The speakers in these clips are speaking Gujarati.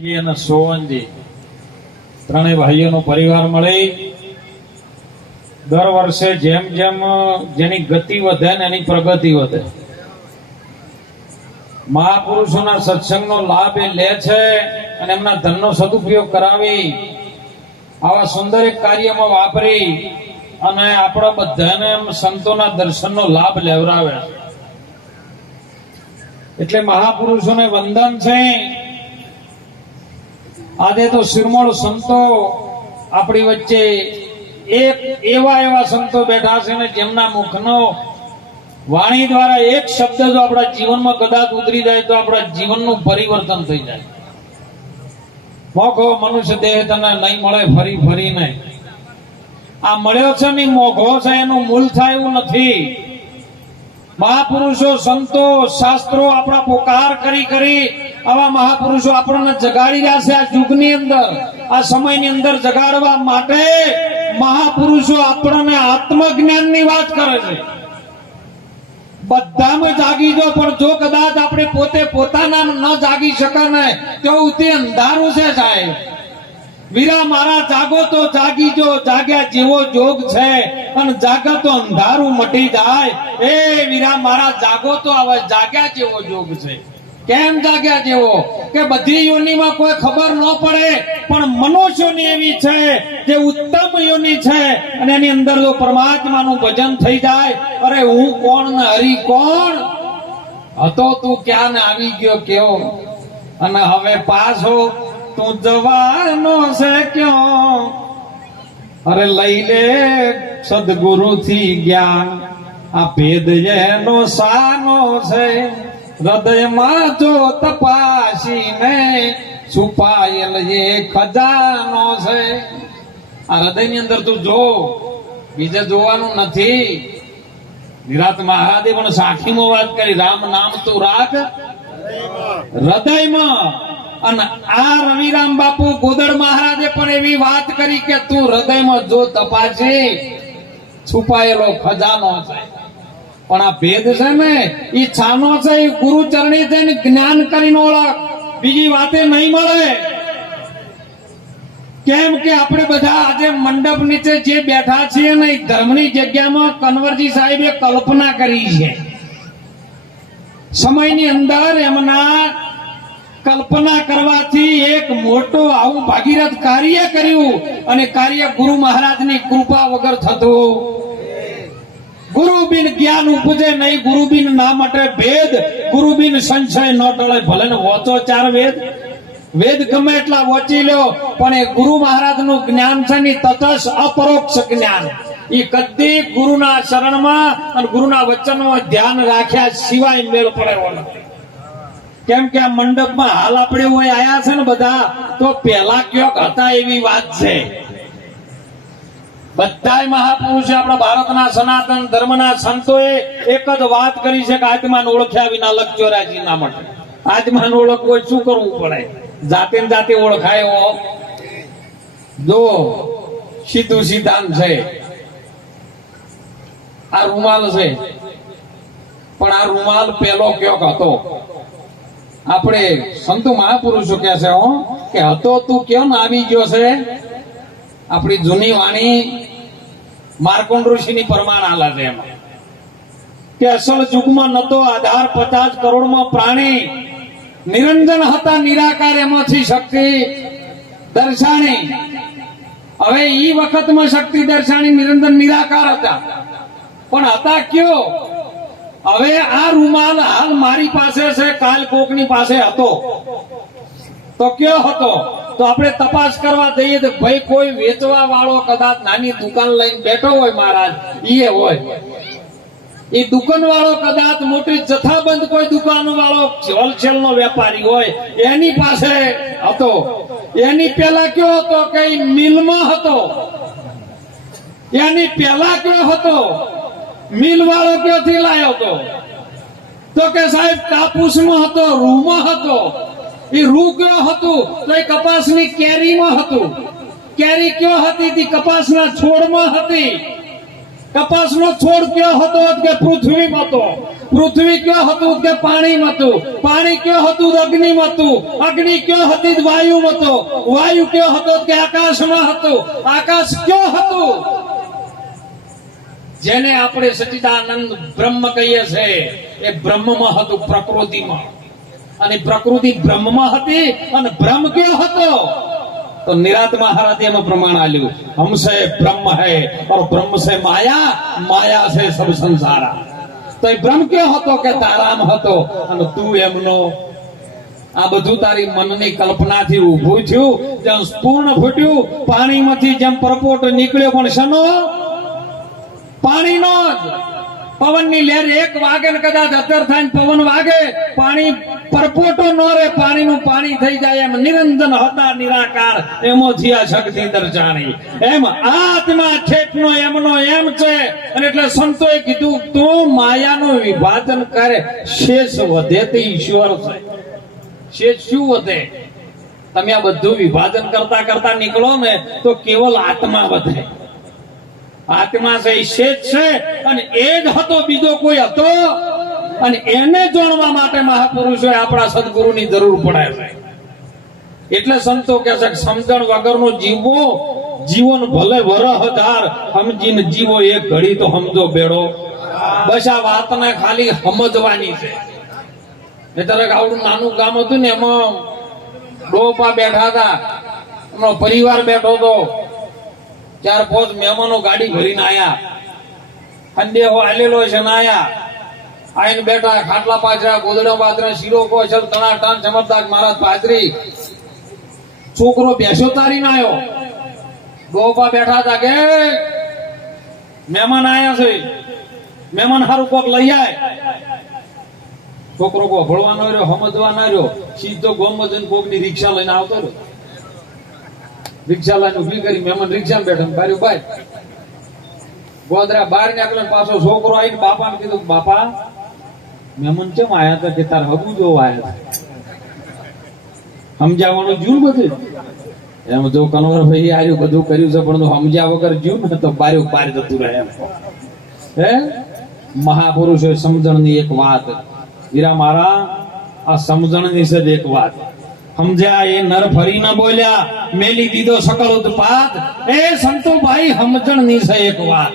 અને સોવનજી ત્રણેય ભાઈઓનો પરિવાર મળી દર વર્ષે જેમ જેમ જેની ગતિ વધે ને એની પ્રગતિ વધે, મહાપુરુષોના સત્સંગનો લાભ એ લે છે અને એમના ધનનો સદુપયોગ કરાવી આવા સુંદર એક કાર્યમાં વાપરી અને આપણા બધાને સંતોના દર્શનનો લાભ લેવરાવે. એટલે મહાપુરુષોને વંદન છે. આજે તો શિરમોળ સંતો આપણી વચ્ચે એક એવા સંતો બેઠા છે ને જેમના મુખનો વાણી દ્વારા એક શબ્દ જો આપણા જીવનમાં કદાચ ઉતરી જાય તો આપણા જીવનનું પરિવર્તન થઈ જાય. મોઘો મનુષ્ય દેહ તને નહીં મળે ફરી ફરીને. આ મળ્યો છે ને મોઘો છે, એનું મૂલ થાય એવું નથી. મહાપુરુષો સંતો શાસ્ત્રો આપણા પોકાર કરી કરી આવા મહાપુરુષો આપણને જગાડી રહ્યા છે. આ યુગની અંદર, આ સમયની અંદર જગાડવા માટે મહાપુરુષો આપણને આત્મજ્ઞાનની વાત કરે છે. બધામાં જાગી જો, પણ જો કદાચ આપણે પોતે પોતાના ન જાગી શકે ને તો તે અંધારું છે સાહેબ. વીરા મારા જાગો તો જાગી જો, જાગ્યા જેવો જોગ છે અને જાગા તો અંધારું મટી જાય. એ વીરા મારા જાગો તો હવે જાગ્યા જેવો જોગ છે. કેમ જાગ્યા જેવો? કે બધી યોનિમાં કોઈ ખબર ન પડે, પણ મનુષ્યોની એવી છે જે ઉત્તમ યોનિ છે અને એની અંદર જો પરમાત્માનું ભજન થઈ જાય, અરે હું કોણ ને હરી કોણ હતો, તું ક્યાં ને આવી ગયો કેવો, અને હવે પાછો તું જવાનો છે ક્યો. અરે લઈ લે સદગુરુ થી જ્ઞાન, આ ભેદ એનો સાનો છે. હૃદયમાં જો તપાસીને છુપાયેલ એ ખજાનો છે. આ હૃદયની અંદર તું જો, બીજે જોવાનું નથી. વિરાટ મહારાજે પણ સાખીમાં વાત કરી, રામ નામ તું રાખ હૃદયમાં. અને આ રવિરામ બાપુ ગોદડ મહારાજે પણ એવી વાત કરી કે તું હૃદયમાં જો તપાસી, છુપાયેલો ખજાનો છે. પણ આ ભેદ છે ને એ છાનો છે, એ ગુરુ ચરણી થઈને જ્ઞાન કરીને ઓળખ, બીજી વાતે નહીં મળે. કેમ કે આપણે બધા આજે મંડપ નીચે જે બેઠા છીએ ને, ધર્મની જગ્યામાં કન્વરજી સાહેબે કલ્પના કરી છે. સમયની અંદર એમના કલ્પના કરવાથી એક મોટો આવું ભાગીરથ કાર્ય કર્યું, અને કાર્ય ગુરુ મહારાજની કૃપા વગર થતું. ગુરુ બિન જ્ઞાન ઉપજે નહીં, ગુરુ બિન ના મટે ભેદ, ગુરુ બિન સંશય ન ટળે. ભલે ને વોચો 4 વેદ ગમે એટલા વોચી લ્યો, પણ એ ગુરુ મહારાજ નું જ્ઞાન છે ને તટસ્થ અપરોક્ષ જ્ઞાન. એ કદી ગુરુના શરણમાં અને ગુરુના વચનમાં ધ્યાન રાખ્યા સિવાય મેળ પડે નથી. કેમ કે આ મંડપમાં હાલ આપણે હોય આયા છે ને બધા, તો પેલા ક્યોક હતા એવી વાત છે. બધા મહાપુરુષે આપણા ભારતના સનાતન ધર્મના સંતોએ એક જ વાત કરી છે કે આત્માને ઓળખ્યા વિના લક્ષોરાજી ના મળે. આત્માને ઓળખવો શું કરવું પડે? જાતે ને જાતે ઓળખાય. જો સીધું સિદ્ધાંત છે. આ રૂમાલ છે, પણ આ રૂમાલ પેલો ક્યોક હતો. આપણે સંતો મહાપુરુષો કે છે કે હતો તું કેમ આવી ગયો છે. આપણી જૂની વાણી માર્કોંડ ઋષિની પ્રમાણ આલા છે એમાં કે અસલ યુગમાં નતો આધાર 50 કરોડમાં પ્રાણી, નિરંજન હતા નિરાકાર, એમાંથી શક્તિ દર્શાણી. હવે ઈ વખતમાં શક્તિ દર્શાણી નિરંજન નિરાકાર હતા, પણ હતા કયો? હવે આ રૂમાલ હાલ મારી પાસે છે, કાલ કોકની પાસે હતો, તો કયો હતો? તો આપણે તપાસ કરવા જઈએ તો ભાઈ કોઈ વેચવા વાળો કદાચ નાની દુકાન લઈને બેઠો હોય, મહારાજ ઈ હોય. એ દુકાન વાળો કદાચ મોટી જથ્થાબંધ કોઈ દુકાન વાળો હોલસેલ નો વેપારી હોય, એની પાસે હતો. એની પેલા કયો હતો કે મિલમાં હતો. એની પેલા કયો હતો? મિલ વાળો ક્યાંથી લાયો હતો? તો કે સાહેબ કાપૂસમાં હતો, રૂમાં હતો. એ રૂ કયો હતું? તો એ કપાસની કેરીમાં હતું. કેરી કયો હતી? કપાસના છોડમાં હતી. કપાસનો છોડ કયો હતો કે પૃથ્વીમાં હતો, પૃથ્વી કયો હતું કે પાણીમાં હતું, પાણી કયો હતું અગ્નિમાં હતું, અગ્નિ કયો હતી વાયુમાં હતો, વાયુ કયો હતો કે આકાશમાં હતું, આકાશ કયો હતું જેને આપણે સચ્ચિદાનંદ બ્રહ્મ કહીએ છીએ એ બ્રહ્મમાં હતું, પ્રકૃતિમાં. અને પ્રકૃતિ બ્રહ્મમાં હતી અને બ્રહ્મ કયો હતો તો નિરાત મહારાજે એમાં પ્રમાણ આલ્યું, હમસે બ્રહ્મ હૈ और ब्रह्म से माया, माया से सब संसारा. તો એ બ્રહ્મ કયો હતો કે તારામ હતો અને તું એમનો. આ બધું તારી મનની કલ્પનાથી ઊભું થયું. જેમ પૂર્ણ ફૂટ્યું પાણીમાંથી, જેમ પરપોટો નીકળ્યો પણ શનો પાણીનો જ. પવનની લહેર એક વાગે ને કદાચ અતર થાય ને પવન વાગે, પાણી પરપોટો ન રહે, પાણીનું પાણી થઈ જાય. એમ નિરંજન હતા નિરાકાર, એમો થયા શક્તિ દર્શાણી. એમ આત્મા ઠેઠનો એમનો એમ છે. અને એટલે સંતોએ કીધું તું માયાનું વિભાજન કરે, શેષ વધે તે ઈશ્વર છે. શેષ શું વધે? તમે આ બધું વિભાજન કરતા કરતા નીકળો ને તો કેવલ આત્મા વધે. આત્મા છે શેષ છે અને એ જ હતો, બીજો કોઈ હતો. અને એને જાણવા માટે મહાપુરુષોએ આપણા સદગુરુની જરૂર પડે છે. એટલે સંતો કહે છે સમજણ વગરનું જીવવું, જીવન ભલે વરહ હજાર, સમજીને જીવો એક ઘડી તો સમજો બેડો. બસ આ વાતને ખાલી સમજવાની છે. એટલે આવડું નાનું ગામ હતું ને, એમાં ડોપા બેઠા હતા, એમનો પરિવાર બેઠો હતો. 4-5 મહેમાનો ગાડી ભરીને આયા, અંડેહો આલેલો છે ને આયા. આઈને બેઠા, ખાટલા પાછળ ગોદડા પાથરા, શીરો કો ચલ તણા ટાણ ચમકદાર મહારાજ પાથરી. છોકરો બેસો તારીને આવ્યો. ડોપા બેઠા હતા કે મહેમાન આયા છે, મહેમાન હારું કોક લઈ આય. છોકરો કો ભળવાનો રહ્યો, સમજવા ના રહ્યો, સીધો ગોમમાં જઈને કોકની રિક્ષા લઈને આવતો રહ્યો. રિક્ષા લઈને ઉભી કરી, મહેમાન રિક્ષા બેઠા, બાર્યું બાય ગોદરા બહાર નીકળે. પાછો છોકરો આવીને બાપાને કીધું, બાપા મહેમાન કેમ આયા હતા? કે તાર હબુ જોવા આયા હતા. સમજાવવાનું જ્યું બધું. એમ જો કનવર ભાઈ આર્યું બધું કર્યું છે, પણ સમજ્યા વગર જ્યું ને તો બાર્યું પાર જતું રહે. હે મહાપુરુષો સમજણની એક વાત, હીરા મારા આ સમજણની છે એક વાત. સમજ્યા એ નર ફરી ન બોલ્યા, મેલી દીધો સકલ ઉત્પાત. એ સંતો ભાઈ સમજણની છે એક વાત.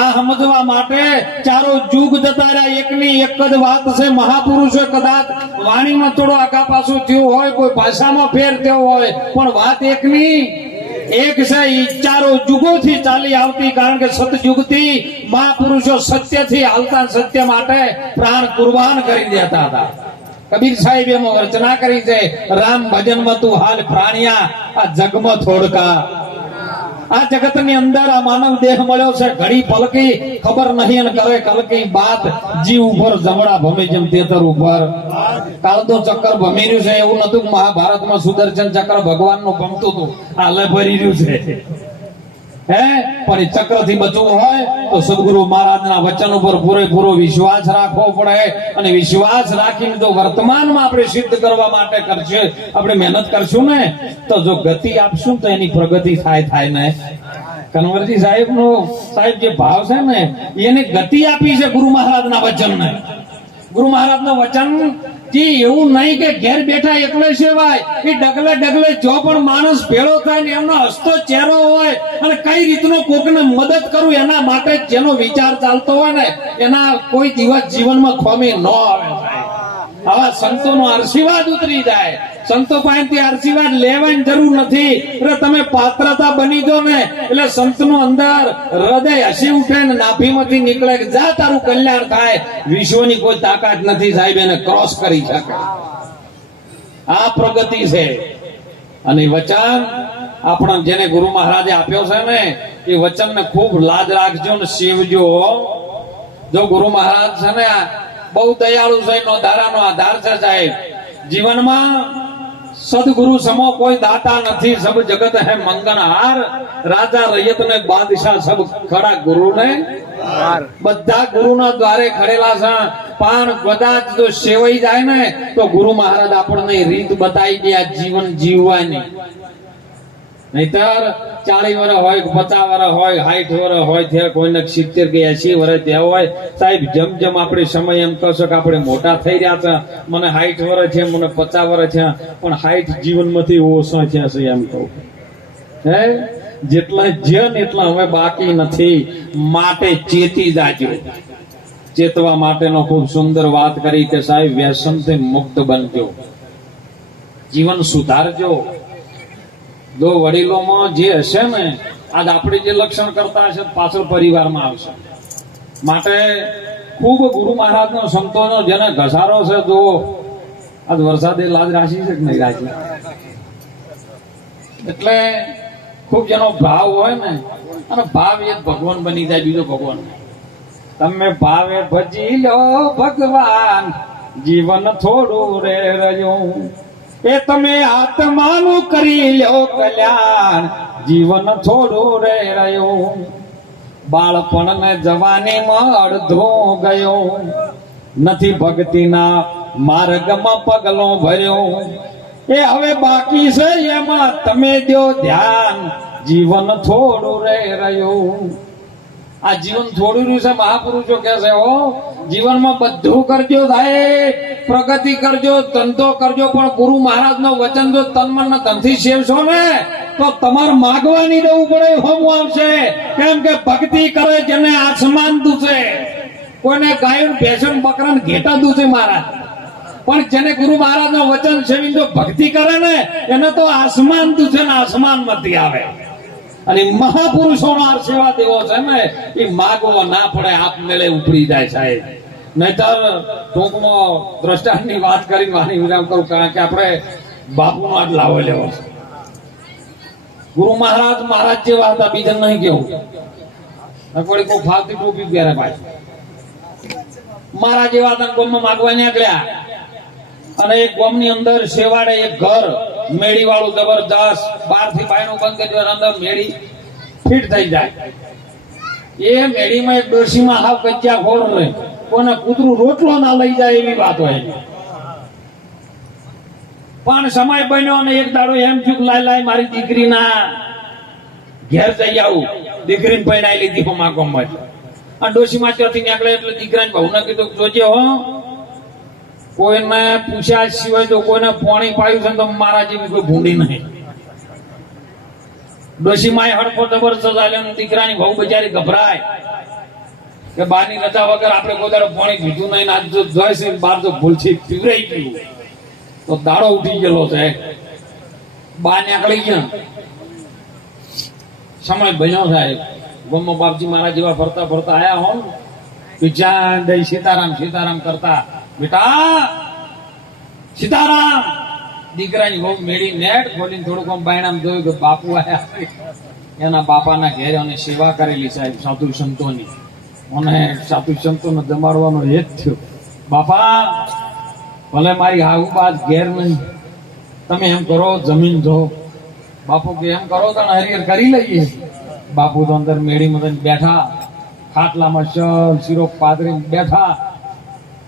આ સમજવા માટે ચારો યુગ જતા રહ્યા. એકની એક જ વાત છે. મહાપુરુષો કદાચ વાણીમાં થોડો આગા પાછું થયું હોય, કોઈ ભાષામાં ફેર થયો હોય, પણ વાત એકની એક છે. ઈ ચારો યુગોથી ચાલી આવતી. કારણ કે સતયુગથી મહાપુરુષો સત્યથી હાલતા, સત્ય માટે પ્રાણ કુરબાન કરી દેતા હતા. કબીર સાહેબ એમાં રચના કરી છે, રામ ભજનમાં તું હાલ પ્રાણિયા આ જગમાં થોડકા. આ જગતની અંદર આ માનવ દેહ મળ્યો છે, ઘડી પલકી ખબર નહીં અને કરે કલકી બાત. જીવ ઉપર જમણા ભમે જેમ તેતર ઉપર કાળતો ચક્કર ભમી રહ્યું છે. એવું નતું મહાભારતમાં સુદર્શન ચક્ર ભગવાનનું ભમતું હતું, આ લે ભરી રહ્યું છે. હે પણ એ ચક્ર થી બચવું હોય તો સદગુરુ મહારાજના વચન ઉપર પૂરેપૂરો વિશ્વાસ રાખવો પડે. અને વિશ્વાસ રાખીને જો વર્તમાનમાં આપણે સિદ્ધ કરવા માટે કરશે, આપણે મહેનત કરશું ને, તો જો ગતિ આપશું તો એની પ્રગતિ થાય ને. કનવરજી સાહેબ જે ભાવ છે ને, એને ગતિ આપી છે ગુરુ મહારાજના વચનને. ગુરુ મહારાજનું વચન એવું નહીં કે ઘેર બેઠા એકલે સેવાય. એ ડગલે ડગલે જો પણ માણસ ભેળો થાય ને, એમનો હસતો ચહેરો હોય અને કઈ રીતનો કોકને મદદ કરું એના માટે જેનો વિચાર ચાલતો હોય ને, એના કોઈ દિવસ જીવનમાં ખોમી ન આવે. આવા સંતોનો આશીર્વાદ ઉતરી જાય. સંતો પાસેથી આશીર્વાદ લેવાની જરૂર નથી. એટલે તમે પાત્રતા બની જો ને, એટલે સંતનું અંદર હૃદય હસી ઉઠે ને નાભીમાંથી નીકળે કે જા તારું કલ્યાણ થાય. વિશ્વની કોઈ તાકાત નથી સાહેબ એને ક્રોસ કરી શકે. આ પ્રગતિ છે. અને વચન આપણા જેને ગુરુ મહારાજે આપ્યો છે ને, એ વચનને ખૂબ લાજ રાખજો ને સેવજો. જો ગુરુ મહારાજ છે ને બહુ દયાળુ છે, નો ધારાનો આધાર છે સાહેબ. જીવનમાં સદગુરુ સમો કોઈ દાતા નથી. સબ જગત હે મંગનહાર, રાજા રૈયત ને બાદશાહ સબ ખડા ગુરુ ને. બધા ગુરુના દ્વારે ખડેલા છે. પણ કદાચ જો સેવાઈ જાય ને તો ગુરુ મહારાજ આપણને રીત બતાવી દે આ જીવન જીવવાની. નહીતર 40 વર્ષ હોય 50 વર્ષ હોય 60 વર્ષ હોય ત્યાં કોઈને 70 કે 80 વર્ષ ત્યાં હોય સાહેબ જેમ જેમ આપણે સમય એમ કહેશો કે આપણે મોટા થઈ રહ્યા છે મને 60 વર્ષ છે મને 50 વર્ષ છે પણ 60 જીવનમાંથી ઓછા થયા છે એમ કહું હે જેટલા જીવન એટલા હવે બાકી નથી માટે ચેતી જાજો ચેતવા માટેનો ખૂબ સુંદર વાત કરી કે સાહેબ વ્યસનથી મુક્ત બનજો જીવન સુધારજો દો વડીલોમાં જે હશે ને આજ આપણે જે લક્ષણ કરતા હશે પાછળ પરિવારમાં આવશે માટે ખૂબ ગુરુ મહારાજનો સંતોનો જેને ઘસારો છે જો આજ વરસાદે લાજ રાશી છે કે નહીં રાશી એટલે ખૂબ જેનો ભાવ હોય ને અને ભાવ એ ભગવાન બની જાય બીજો ભગવાન તમે ભાવે ભજી લો ભગવાન જીવન થોડું રે રહ્યું એ તમે આત્માનું કરી લો કલ્યાણ જીવન થોડું રે રહ્યું બાળપણ ને જવાનીમાં અડધો ગયો નથી ભક્તિના માર્ગમાં પગલો ભર્યો એ હવે બાકી છે એમાં તમે દો ધ્યાન જીવન થોડું રે રહ્યું આ જીવન થોડું રહ્યું છે મહાપુરુષો કહે છે હો જીવનમાં બધું કરજો સાહેબ પ્રગતિ કરજો ધંધો કરજો પણ ગુરુ મહારાજ નો વચન જો તન મન ને ધનથી સેવશો ને તો તમારે માગવાની દેવું પડે હોમ આવશે કેમ કે ભક્તિ કરે જેને આસમાન દુસે કોઈને ગાયું ભેંસન બકરાને ઘેટા દુસે મહારાજ પણ જેને ગુરુ મહારાજ નો વચન સેવી જો ભક્તિ કરે ને એને તો આસમાન દુસે ને આસમાન માંથી આવે અને મહાપુરુષોનો આશીર્વાદ એવો છે ને એ માગવો ના પડે આપમેળે ઉપડી જાય સાહેબ નહીતર ટૂંકમાં દ્રષ્ટાંતની વાત કરી વાણી વિરામ કરું કારણ કે આપણે બાપુનો આજ લાવો લેવો છે ગુરુ મહારાજ મહારાજ જેવા હતા બીજા નહીં કેવું કોઈ કોઈ ફાલતી ટોપી પહેરે ભાઈ મહારાજ જેવા હતા ગોમમાં માગવા નીકળ્યા અને એક ગોમની અંદર શેવાડે એક ઘર મેળી વાળું જબરદસ્ત બહાર થી બાયણું બંધ કરી અંદર મેળી ફિટ થઈ જાય એ મેળીમાં એક ડોશીમાં હાવ કજ્જા ખોર રહે કોને કૂતરું રોટલો ના લઈ જાય એવી વાત હોય પણ સમય બન્યો અને એક દાડો એમ થયું લાય લાય મારી દીકરીના ઘેર જઈ આવું દીકરીને પરણાઈ લીધી હોમા ગમત આ ડોશીમાં ચોથી નીકળે એટલે દીકરાને બહુને કીધું જોજે હો કોઈને પૂછ્યા સિવાય તો કોઈને પાણી પાયું છે તો મારા જેવી કોઈ ભૂંડી નહીં ડોશી માય હડકો જબરજસ્ત આલ્યો દીકરાની બહુ બચારી ગભરાય કે બારની રજા વગર આપણે કોઈ દાડો પાણી પીધું નહીં આજ જો જોઈ છે બાર જો ભૂલથી પીવરાઈ ગયું તો દાડો ઉઠી ગયેલો છે બા નીકળી ગયા સમય બન્યો સાહેબ ગમો બાપજી મારા જેવા ફરતા ફરતા આયા હો જ્યાં દઈ સીતારામ સીતારામ કરતા બેટા સીતારામ દીકરાની બહુ મેળી નેટ ખોલીને થોડુંક આમ બાયણામ જોયું કે બાપુ આયા એના બાપાના ઘેર અને સેવા કરેલી સાહેબ સાધુ સંતોની અને સાધુ સંતોને જમાડવાનો એ જ થયો બાપા ભલે મારી હાઉબાજ ઘેર નહીં તમે એમ કરો જમીન જો બાપુ કે એમ કરો તો હરિહર કરી લઈએ બાપુ તો અંદર મેળીમાં બેઠા ખાટલામાં ચલ શીરો પાથરી બેઠા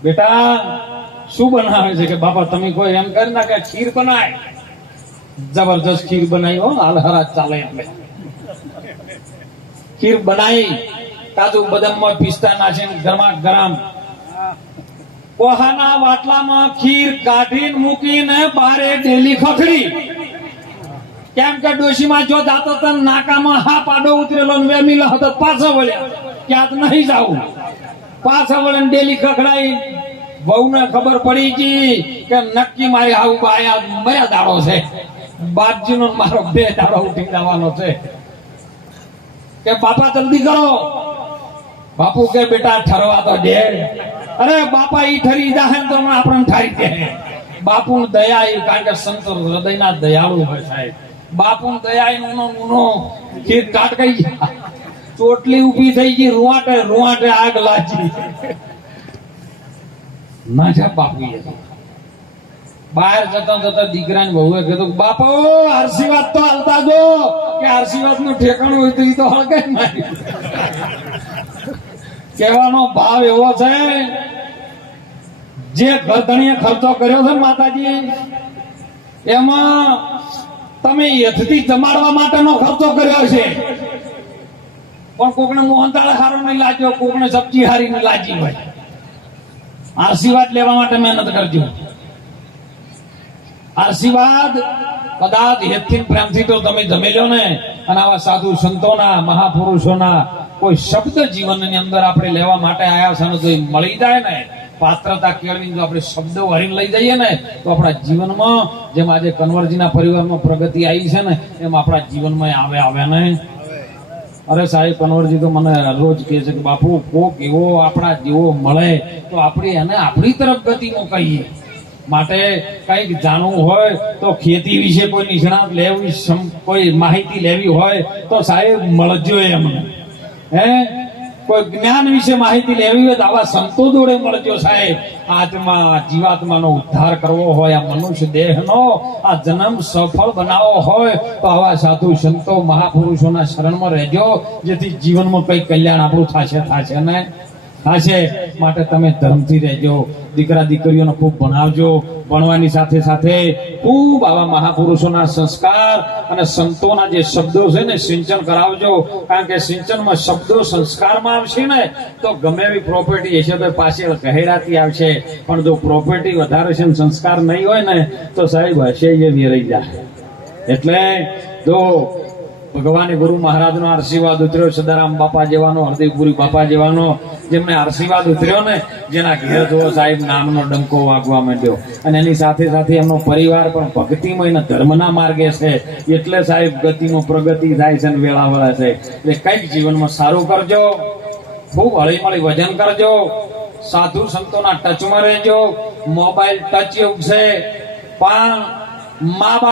બેટા શું બનાવે છે કે બાપા તમે કોઈ એમ કરી નાખે ખીર બનાય જબરજસ્ત ખીર બનાવી હો હાલ હરાજ ચાલે આપણે ખીર બનાવી કાજુ બદામમાં પિસ્તા નાખીને ગરમા ગરમ પોહાના વાટલામાં ખીર કાઢીને મૂકીને બારે ડેલી ખખડી કેમ કે ડોશીમાં જો જાતો તો નાકામાં હા પાડો ઉતરેલો ને વેમીલો હતો પાછો વળ્યા ક્યાં નહીં જાવું પાછો વળે ડેલી ખખડાઈ વહુને ખબર પડી ગઈ કે નક્કી મારી હાઉ બાયા મર્યા દાડો છે બાપજીનો મારો 2 દાડો ઉઠી જવાનો છે કે બાપા જલ્દી કરો બાપુ કે બેટા ઠરવા તો દે અરે બાપા ઈ ઠરી જાય તો આપણને ઠારી દે બાપુ દયા એ કારણ કે સંતો હૃદયના દયાળુ હોય સાહેબ બાપુ દયા નો ખીર કાટ ગઈ ચોટલી ઉભી થઈ ગઈ રૂવાટે રૂવાટે આગ લાગી ના જા બાપુ બહાર જતા જતા દીકરાને વહુએ કીધું બાપો આશીર્વાદ તો હાલતા જો કે આશીર્વાદ નું ઠેકાણું હોય તો ઈ તો હળગાઈ મારી કહેવાનો ભાવ એવો છે જે ગરધણીએ ખર્ચો કર્યો છે માતાજી એમાં તમે યથથી જમાડવા માટેનો ખર્ચો કર્યો છે, પણ કોકને મોહનતાળ હારો નહીં લાગ્યો, કોકને સબ્જી હારી નહીં લાગી હોય. આશીર્વાદ લેવા માટે મહેનત કરજો. આશીર્વાદ કદાચ હેતથી પ્રેમથી તો તમે જમેલ્યો ને, અને આવા સાધુ સંતોના મહાપુરુષોના કોઈ શબ્દ જીવનની અંદર આપણે લેવા માટે આયા છે ને, જો મળી જાય ને, પાત્રતા કેળવી જો આપણે શબ્દો હરીને લઈ જઈએ ને, તો આપણા જીવનમાં જેમ આજે કન્વરજીના પરિવારમાં પ્રગતિ આવી છે ને, એમ આપણા જીવનમાં આવે ને. અરે સાહેબ, કન્વરજી તો મને રોજ કહે છે કે બાપુ કોક એવો આપણા જેવો મળે તો આપણે એને આપણી તરફ ગતિ મોકલીએ. માટે કઈક જાણવું હોય તો ખેતી વિશે કોઈ નિષ્ણાત લેવી, કોઈ માહિતી લેવી હોય તો સાહેબ મળજો એમને. કોઈ જ્ઞાન વિશે માહિતી લેવી હોય તો આવા સંતો જોડે મળજો સાહેબ. આત્મા જીવાત્માનો ઉદ્ધાર કરવો હોય, આ મનુષ્ય દેહનો આ જન્મ સફળ બનાવવો હોય તો આવા સાધુ સંતો મહાપુરુષોના શરણમાં રહેજો, જેથી જીવનમાં કઈ કલ્યાણ આપણું થશે ને થશે. માટે તમે ધર્મથી રહેજો. દીકરા દીકરીઓને ખૂબ ભણાવજો. ભણવાની સાથે સાથે ખૂબ આવા મહાપુરુષોના સંસ્કાર અને સંતોના જે શબ્દો છે ને સિંચન કરાવજો. કારણ કે સિંચનમાં શબ્દો સંસ્કારમાં આવશે ને તો ગમે એવી પ્રોપર્ટી હશે તો પાછળ કહેરાતી આવશે, પણ જો પ્રોપર્ટી વધારે છે ને સંસ્કાર નહીં હોય ને તો સાહેબ હશે એ વેરાઈ જાય. એટલે જો ભગવાને ગુરુ મહારાજનો આશીર્વાદ ઉતર્યો, સદારામ બાપા જેવાનો, હરદેવપુરી બાપા જેવાનો, જેમને આશીર્વાદ ઉતર્યો ને, જેના ઘેર જો સાહેબ નામનો ડંકો વાગવા માંડ્યો, અને એની સાથે સાથે એમનો પરિવાર પણ ભક્તિમય અને ધર્મના માર્ગે છે, એટલે સાહેબ ગતિનો પ્રગતિ થાય છે ને વેળા વળે છે. એટલે કઈક જીવનમાં સારું કરજો, ખૂબ હળીમળી વજન કરજો, સાધુ સંતોના ટચમાં રહેજો. મોબાઈલ ટચ યુગ છે, પણ મા બાપ